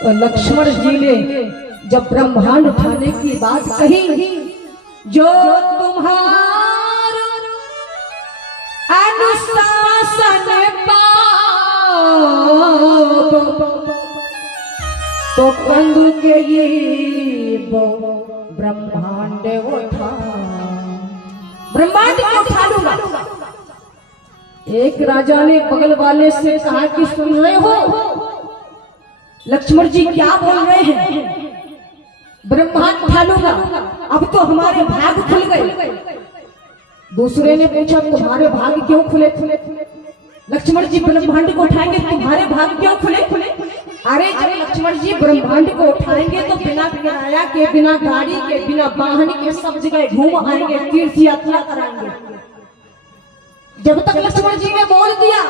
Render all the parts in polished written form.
तो लक्ष्मण जी ने जब ब्रह्मांड उठाने की बात कही, जो तुम्हारा अनुशासन पाप तो कंदु के ये ब्रह्मांड उठा, ब्रह्मांड को उठा लूंगा। एक राजा ने बगल वाले से कहा कि सुन रहे हो लक्ष्मण जी क्या बोल रहे हैं, ब्रह्मांड उठा लूंगा, अब तो हमारे भाग खुल गए। दूसरे ने पूछा तुम्हारे भाग क्यों खुले? लक्ष्मण जी ब्रह्मांड को उठाएंगे तुम्हारे भाग क्यों खुले? अरे जब लक्ष्मण जी ब्रह्मांड को उठाएंगे तो बिना किराया के, बिना गाड़ी के, बिना वाहन के सब जगह घूम आएंगे, तीर्थ यात्रा कराएंगे। जब तक लक्ष्मण जी ने बोल दिया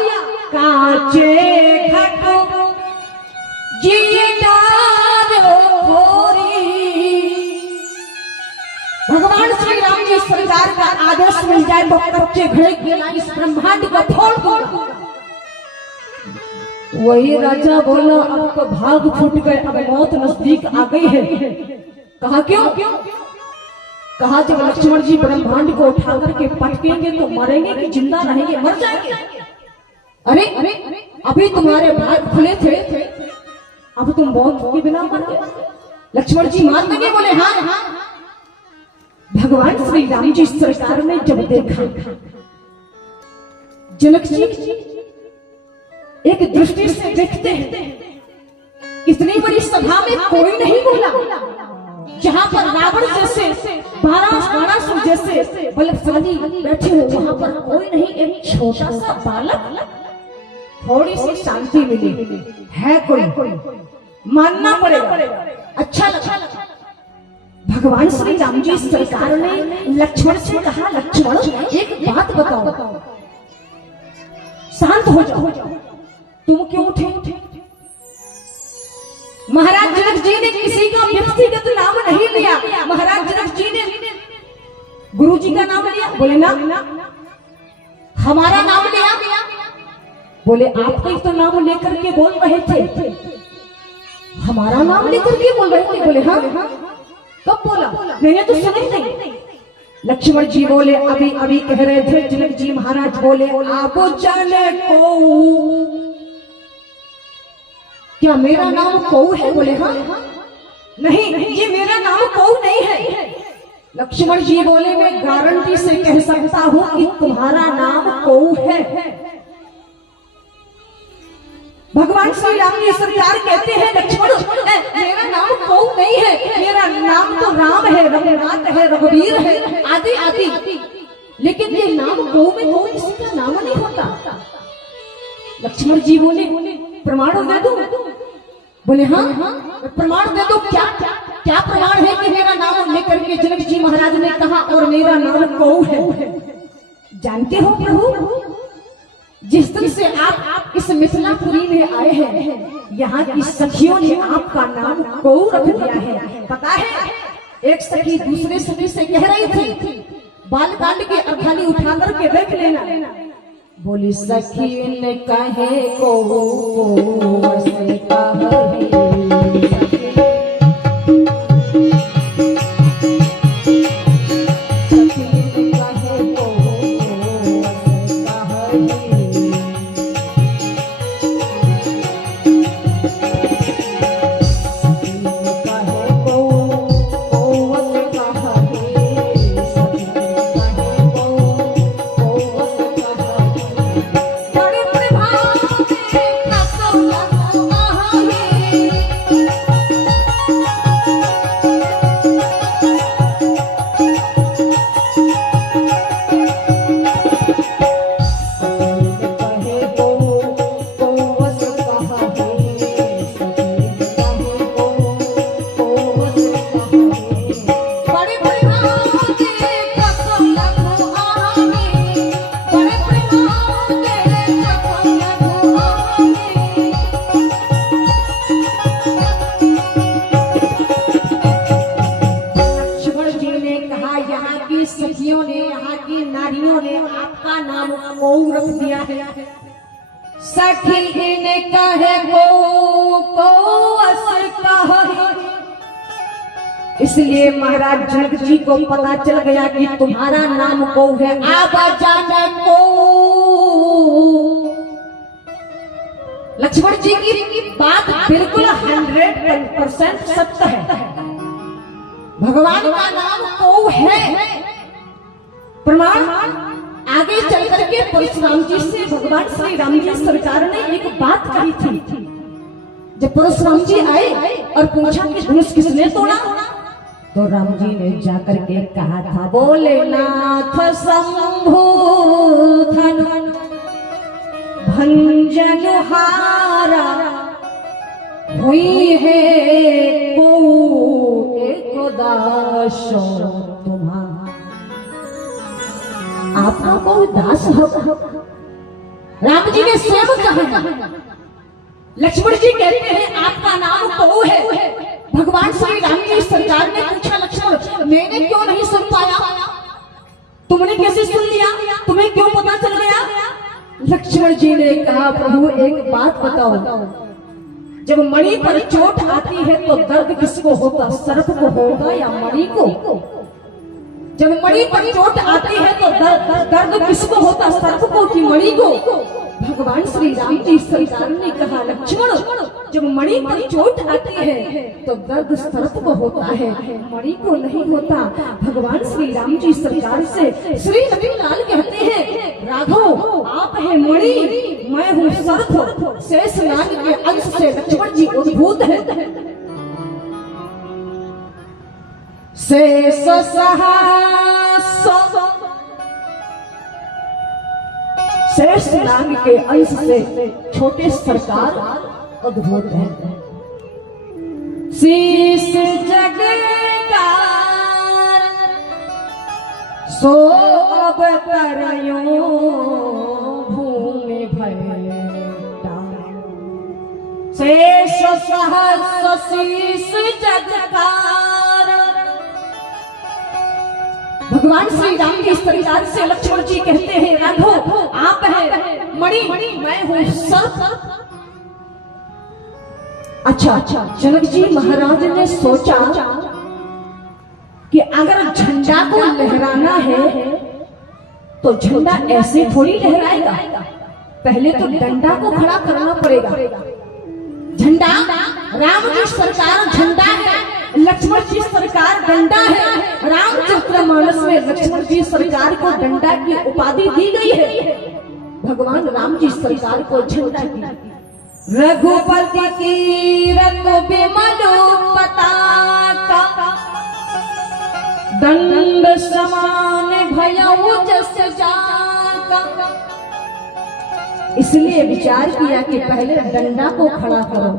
कांचे घट भगवान श्री राम जी सरकार का आदेश मिल जाए तो कच्चे घड़े के इस ब्रह्मांड को फोड़ फोड़। वही राजा बोला अब तो भाग फूट गए, अब मौत नजदीक आ गई है। कहा क्यों? कहा जब लक्ष्मण जी ब्रह्मांड को उठा करके पटकेंगे तो मरेंगे कि जिंदा रहेंगे? मर जाएंगे। अरे अभी तुम्हारे भाग खुले थे, अब तुम मौत के बिना मर गए। लक्ष्मण जी मान लगे, बोले हाँ। भगवान श्री राम जी सरकार ने जब देखा जनक जी एक दृष्टि से देखते हैं, इतनी बड़ी सभा में कोई नहीं बोला। जहां पर रावण जैसे 12 जैसे बलशाली बैठे हो वहां पर कोई नहीं, एक छोटा सा बालक, थोड़ी सी शांति मिली है, कोई मानना पड़ेगा, अच्छा लगा। भगवान श्री राम जी सरकार ने लक्ष्मण से कहा लक्ष्मण एक बात बताओ, शांत हो जाओ, तुम क्यों उठे? महाराज जनक जी ने किसी का व्यक्तिगत नाम नहीं लिया, महाराज जनक जी ने गुरु जी का नाम लिया। बोले ना, हमारा नाम लिया। बोले आपका तो नाम लेकर के बोल रहे थे, हमारा नाम लेकर के बोल रहे थे? बोले हाँ। कब बोला? मैंने तो सुना ही नहीं। लक्ष्मण जी बोले अभी अभी कह रहे थे। जनक जी महाराज बोले आप जाने को क्या मेरा नाम कऊ है? बोले हाँ। नहीं, ये मेरा नाम कऊ नहीं है। लक्ष्मण जी बोले मैं गारंटी से कह सकता हूं कि तुम्हारा नाम कऊ है। भगवान श्री राम जी सरकार कहते हैं लक्ष्मण मेरा नाम कऊ नहीं है, मेरा नाम तो राम है, रघुनाथ है, रघुवीर है, आदि आदि, लेकिन ये नाम कऊ में कऊ किसी का नाम नहीं होता। लक्ष्मण जी बोले प्रमाण दे दो? बोले हाँ प्रमाण दे दो। क्या क्या प्रमाण है कि मेरा नाम लेकर के जनक जी महाराज ने कहा और मेरा नाम कऊ है? जानते हो प्रभु, जिस दिन से आप इस मिथिलापुरी में आए हैं, यहाँ की सखियों ने आपका नाम कऊ रख दिया है। पता है एक सखी दूसरे सखी से कह रही थी, बालकांड की अर्थाली उठा करके देख लेना। बोली सखी ने कहे को से इसलिए महाराज जनक जी को पता चल गया कि तुम्हारा नाम को है आबा जाने को। लक्ष्मण जी की बात बिल्कुल 100% सत्य है। भगवान का नाम को है। प्रमाण आगे चल करके परशुराम जी से भगवान श्री राम जी सरकार ने एक बात कही थी। जब परशुराम जी आए और पूछा कि धनुष किसने तोड़ा, तो राम जी ने जाकर के कहा था, बोले नाथ शंभु धन भंजन हारा हुई है को एक दास तुम्हारा। आपका कोई दास हो? राम जी ने स्वयं कहा। लक्ष्मण जी कहते हैं आपका नाम को है। भगवान श्री राम जी सरकार ने पूछा, लक्ष्मण मैंने क्यों नहीं सुन पाया? तुमने कैसे सुन लिया? तुम्हें क्यों पता चल गया? लक्ष्मण जी ने कहा, प्रभु एक बात बताओ, जब मणि पर चोट आती है तो दर्द किसको होता, सर्प को होगा या मणि को? जब मणि पर चोट आती है तो दर्द किसको होता, सर्प को कि मणि को? भगवान श्री राम जी सरकार ने कहा, लक्ष्मण जब मणि पर चोट आती है तो दर्द सर्प को होता है, मणि को नहीं होता। भगवान श्री राम जी सरकार से श्री रविलाल कहते हैं, राघव आप है मणि, मैं हूँ सर्प, शेष नाग के अंश से लक्ष्मण जी उद्भूत है। शेष शेष नाग के अंश से छोटे सरकार अद्भुत है। शीश जगकार सो अब तरयो भूमि भयटा, शेष सहस्र शीश जगकार। भगवान श्री राम जी सरकार से लक्ष्मण जी कहते हैं, राघव आप है मणि, मैं हूँ सर्प। अच्छा, जनक जी महाराज ने सोचा कि अगर झंडा को लहराना है तो झंडा ऐसे थोड़ी लहराएगा, पहले तो डंडा को खड़ा करना पड़ेगा। झंडा राम जी सरकार झंडा है, लक्ष्मण जी सरकार डंडा है। रामचरितमानस में लक्ष्मण जी सरकार को डंडा की उपाधि दी गई है, भगवान राम जी सरकार को झंडा की। रघुपति की रघुबिमल पताका दंड समान भयउ जस जाका। इसलिए विचार किया कि पहले डंडा को खड़ा करो।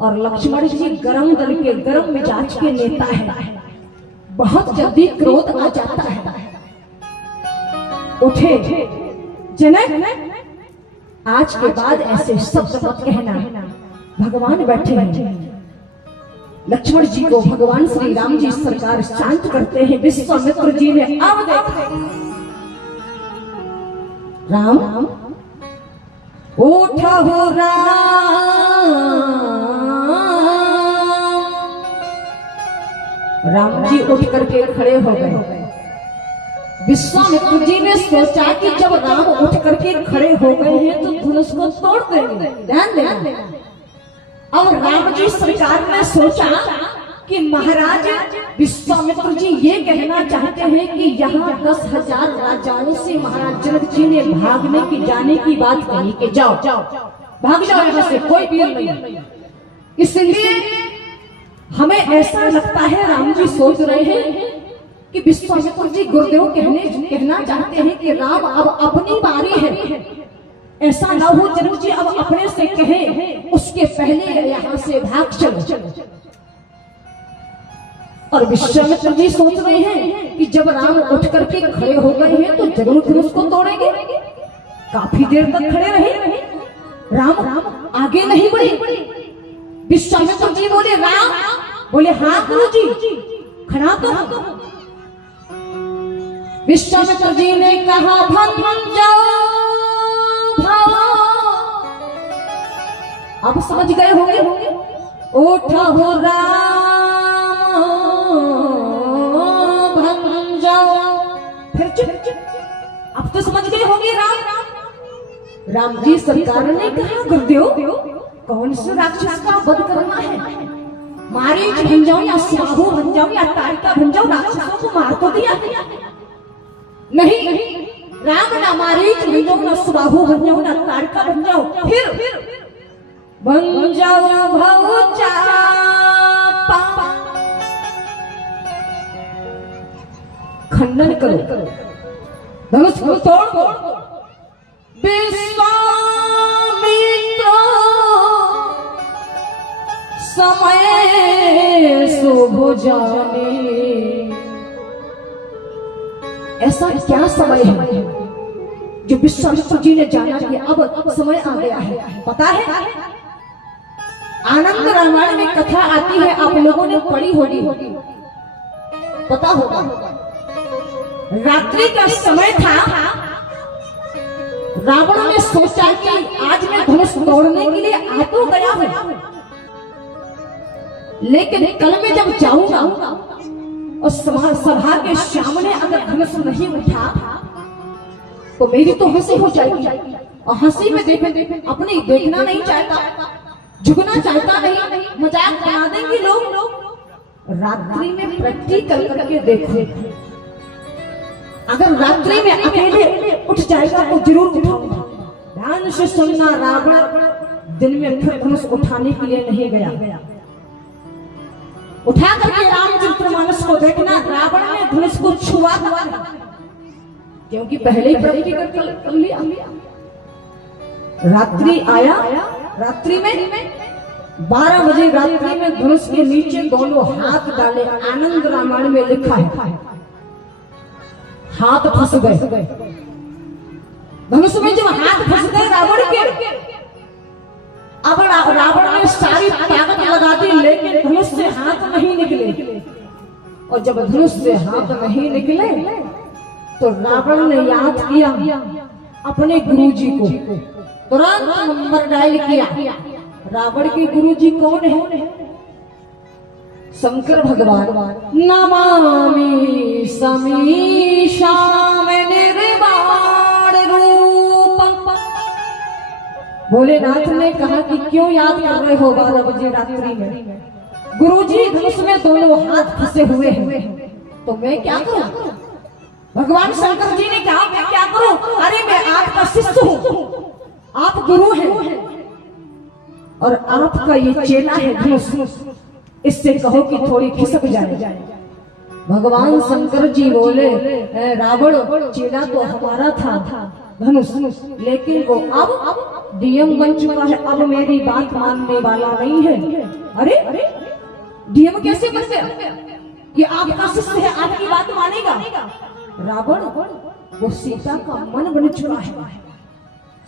और लक्ष्मण जी गरम दल के गरम मिजाज के नेता है, बहुत जल्दी क्रोध आ जाता है। उठे, जनक आज के बाद ऐसे शब्द मत कहना, भगवान बैठे हैं। लक्ष्मण जी को भगवान श्री राम जी सरकार शांत करते हैं। विश्वामित्र जी ने अब देखा, राम उठो राम जी उठ करके खड़े हो गए। विश्वामित्र जी ने सोचा कि जब राम उठ करके खड़े हो गए हैं तो धनुष को तोड़ देंगे, ध्यान देना। और राम जी सरकार ने सोचा कि महाराज विश्वामित्र जी ये कहना चाहते हैं कि यहाँ 10,000 राजाओं से महाराज जनक जी ने भागने की जाने की बात कही कि जाओ भाग जाओ यहाँ से, कोई वीर नहीं। इसलिए हमें ऐसा लगता है राम जी सोच रहे हैं कि विश्वामित्र जी गुरुदेव कहना चाहते हैं कि राम अब अपनी बारी है, ऐसा ना हो जनक जी अब अपने से कहे उसके पहले यहाँ से भाग चलो। और विश्वामित्र जी सोच रहे हैं कि जब राम उठ करके खड़े हो गए हैं तो जरूर धनुष को तोड़ेंगे। काफी देर तक खड़े रहे, राम आगे नहीं बढ़े। विश्वामित्र जी बोले राम, बोले हाँ गुरु जी खड़ा तो। विश्वामित्र जी ने कहा भंग जाओ भाव। आप समझ गए होंगे, उठो राम तो समझ गए होंगे राम जी सरकार ने कहा गुरुदेव कौन से राक्षस का वध करना है, मारीच बन जाओ या स्वाहु बन जाओ या ताड़का बन जाओ, राक्षसों को मार तो दिया नहीं, राम ना मारीच बन जाओ ना स्वाहु बन जाओ ना ताड़का बन जाओ, फिर बन जाओ भवचापा, खंडन करो, धनुष को तोड़, विश्वामित्र समय शुभ जाने। ऐसा क्या समय है जो विश्वामित्र जी ने जाना कि अब समय आ गया है? पता है आनंद रामायण में कथा आती है, आप लोगों ने पढ़ी होगी, पता होगा। रात्रि का समय था, रावण ने सोचा कि आज मैं धनुष तोड़ने के लिए आ तो गया हूं, लेकिन कल मैं जब जाऊंगा और सभा के सामने अगर धनुष नहीं उठा तो मेरी तो हंसी हो जाएगी, और हंसी में देखे अपनी देखना नहीं चाहता, झुकना चाहता नहीं, मजाक बना देंगे लोग। रात्रि में प्रैक्टिकल करके देखो, अगर रात्रि में अकेले उठ जाएगा तो जरूर उठाऊंगा। ध्यान से सुनना, रावण दिन में फिर धनुष उठाने के लिए नहीं गया, उठा करके रामचरितमानस को देखना, रावण ने धनुष को छुआ था, क्योंकि पहले ही प्रैक्टिकल कर लिया। रात्रि आया, रात्रि में 12 बजे रात्रि में धनुष के नीचे दोनों हाथ डाले, आनंद रामायण में लिखा है, हाथ फंस गए धनुष में। जब हाथ फंस गए रावण के, अब रावण ने सारी ताकत लगा दी, लेकिन धनुष से हाथ नहीं निकले, और जब धनुष से हाथ नहीं निकले तो रावण ने याद किया अपने गुरुजी को, तुरंत नंबर डायल किया। रावण के गुरुजी कौन है? शंकर भगवान। नमामि समीशाम निर्वाण रूपम। भोलेनाथ ने कहा कि क्यों याद कर रहे हो 12 बजे रात्रि में? गुरुजी धनुष में दोनों हाथ फंसे हुए हैं, तो मैं क्या करूं? भगवान शंकर जी ने कहा मैं क्या करूं? अरे मैं आपका शिष्य हूं, आप गुरु हैं और आपका ये चेला है धनुष, इससे कहो कि थोड़ी खिसक जाए। भगवान शंकर जी बोले रावण चेला तो हमारा था धनुष, लेकिन वो अब डीएम बन चुका है, अब मेरी बात मानने वाला नहीं है। अरे डीएम कैसे बन गया? ये आपका शिष्य है, आपकी बात मानेगा? रावण वो सीता का मन बन चुका है।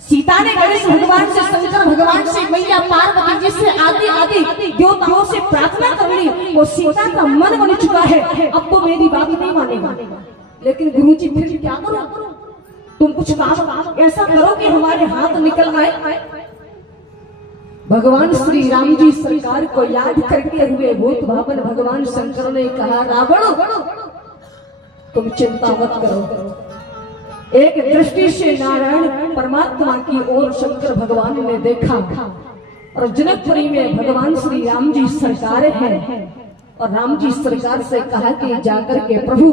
सीता ने गणेश भगवान से, शंकर भगवान से, मैया पार्वती जी से, आदि देवताओं से प्रार्थना कर ली, वो सीता का मन बन चुका है, अब तो मेरी बात नहीं मानेगा। लेकिन गुरुजी फिर क्या करो? तुम कुछ काम ऐसा करो कि हमारे हाथ निकल आए। भगवान श्री राम जी सरकार को याद करते हुए भूत भावन भगवान शंकर ने कहा रावण तुम चिंता मत करो। एक दृष्टि से नारायण परमात्मा की ओर शंकर भगवान ने देखा और जनकपुरी में भगवान श्री राम जी सरकार है, और राम जी सरकार से कहा कि जाकर के प्रभु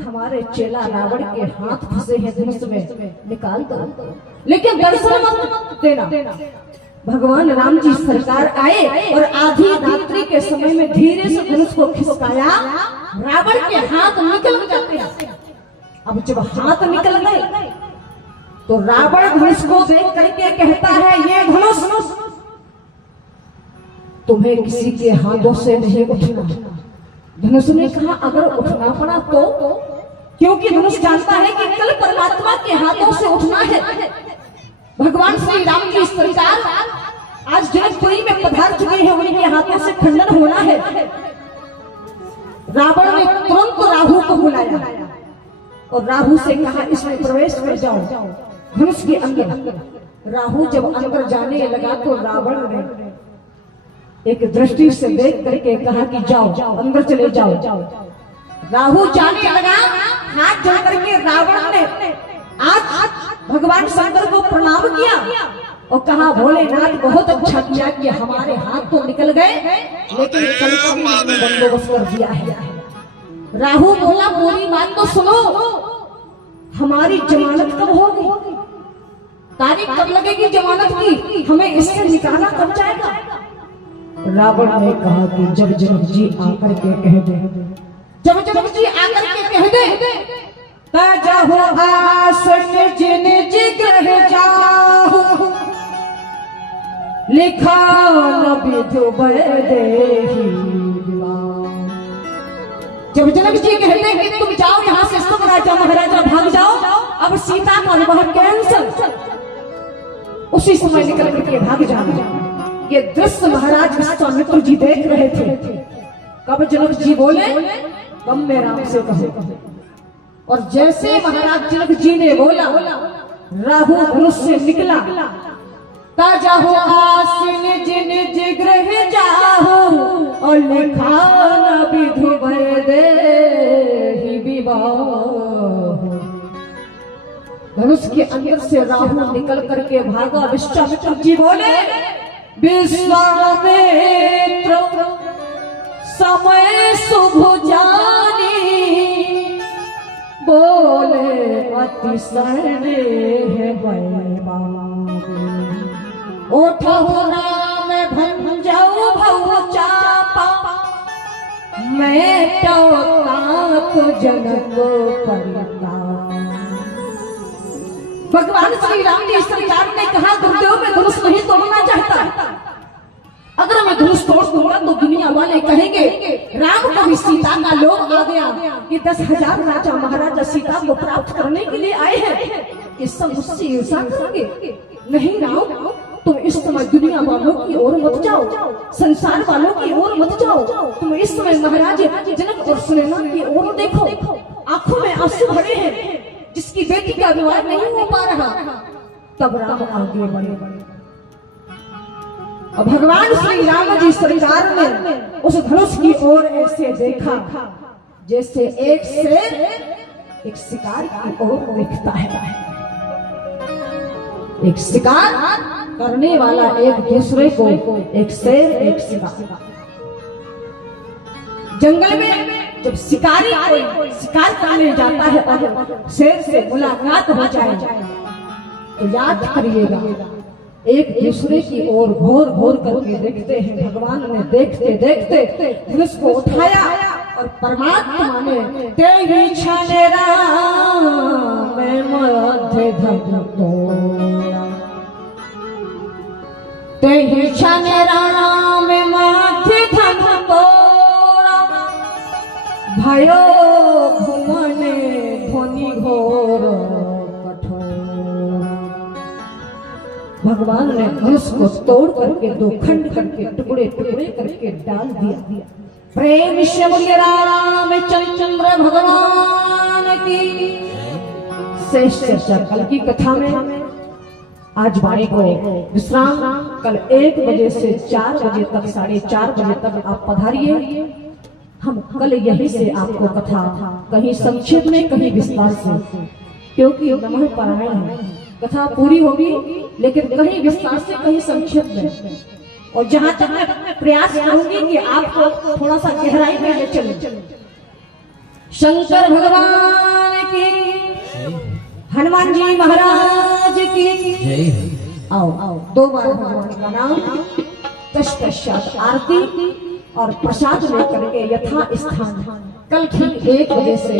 हमारे चेला रावण के हाथ फंसे हैं धनुष में, निकाल दो, लेकिन दर्शन मत देना। भगवान राम जी सरकार आए और आधी रात्रि के समय में धीरे से धनुष को खिसकाया, रावण के हाथ निकल जाते हैं। अब जब हाथ निकल गए तो रावण धनुष को देख करके कहता है ये धनुष तुम्हें किसी के हाथों से नहीं उठना। धनुष ने कहा अगर उठना पड़ा तो, क्योंकि धनुष जानता है कि कल परमात्मा के हाथों से उठना है। भगवान श्री राम जी सरकार आज जनकपुरी में पधार चुके हैं, उनके हाथों से खंडन होना है। रावण ने तुरंत राहु को बुलाया और राहु से कहा इसमें प्रवेश कर जाओ धनुष के अंदर। राहु जब अंदर जाने लगा तो रावण ने एक दृष्टि से देख करके कहा कि जाओ अंदर चले जाओ। राहु जाने लगा, हाथ जोड़ करके रावण ने आज भगवान शंकर को प्रणाम किया और कहा भोलेनाथ बहुत अच्छा किया कि हमारे हाथ तो निकल गए, लेकिन कल का भी मैंने बंदोबस्त कर दिया है। राहु बोला पूरी बात तो सुनो, हमारी जमानत कब होगी, तारीख कब लगेगी जमानत की, हमें इससे निकाला कब जाएगा। रावण ने कहा कि जब जनक जी आकर के कह दे, जब जनक जी आकर के कह दे, ताजाहो आस जिन जिगर जाहु लिखा न विधु बदेहि। जब जनक जी कहते कि तुम जाओ यहाँ से, सब राजा महाराजा भाग जाओ, अब सीता का विवाह कैंसल, उसी समय निकल करके भाग जाओ। ये दृश्य महाराज विश्वामित्र जी देख रहे थे। कब जनक जी बोले कब मैं राम से कहो, और जैसे महाराज जनक जी ने बोला राहु धनुष से निकला, ताजा हो आसिन जिन जिग्रह जाहु और लिखा न विधु बदेहि विवाह। धनुष के अंदर से राहु निकल करके भागा। विश्वामित्र जी बोले विश्वामित्र समय शुभ जानी, बोले अति स्नेह ओठो राम भंजऊ भव चापा, मैं तो जनक परिता। भगवान श्री राम जी सरकार ने कहा गुरुदेव मैं धनुष नहीं तोड़ना चाहता, अगर मैं धनुष तोड़ दूंगा तो दुनिया वाले कहेंगे राम को भी सीता का लोभ आ गया, ये 10,000 राजा महाराजा सीता को प्राप्त करने के लिए आए हैं, ये सब मुझसे ईर्ष्या करेंगे। नहीं राम, तुम इस समय दुनिया वालों की ओर मत जाओ, संसार वालों की ओर मत जाओ, तुम इस समय महाराज जनक और सुनैना की ओर देखो। आंखों में आंसू भरे हैं, जिसकी बेटी का विवाह नहीं हो पा रहा। तब राम आगे बढ़े और भगवान श्री राम जी सरकार ने उस धनुष की ओर ऐसे देखा जैसे एक शेर एक शिकार की ओर देखता है। एक शिकार करने वाला एक दूसरे को, एक शेर एक शिकार। जंगल में जब शिकारी कोई शिकार करने जाता है और शेर से मुलाकात हो जाए तो याद करिएगा एक दूसरे की ओर घोर घोर करके देखते हैं। भगवान ने देखते देखते धनुष को उठाया और परमात्मा ने तेरी क्षण राम मध्य धन तोड़ा, तेरी क्षण राम मध्य धन तोड़ा, भयो घुमने ध्वनि घोर कठोर। भगवान ने धनुष को तोड़ करके दो खंड करके टुकड़े टुकड़े करके डाल दिया। प्रेम से बोलिए रामचंद्र भगवान की। शेष कल की कथा में आज वाणी को विश्राम। कल 1 बजे से 4 बजे तक 4:30 बजे तक आप पधारिए। हम कल यहीं से आपको कथा कहीं संक्षेप में कहीं विस्तार से, क्योंकि नमः पारायण है, कथा पूरी होगी लेकिन कहीं विस्तार से कहीं संक्षेप में। और जहां तक मैं प्रयास करूंगी कि आपको थोड़ा सा गहराई में ले चले। शंकर भगवान की, हनुमान जी महाराज की। आओ 2 बार भगवान का नाम, तत्पश्चात आरती और प्रसाद लेकर के यथा स्थान कल ठीक 1 बजे से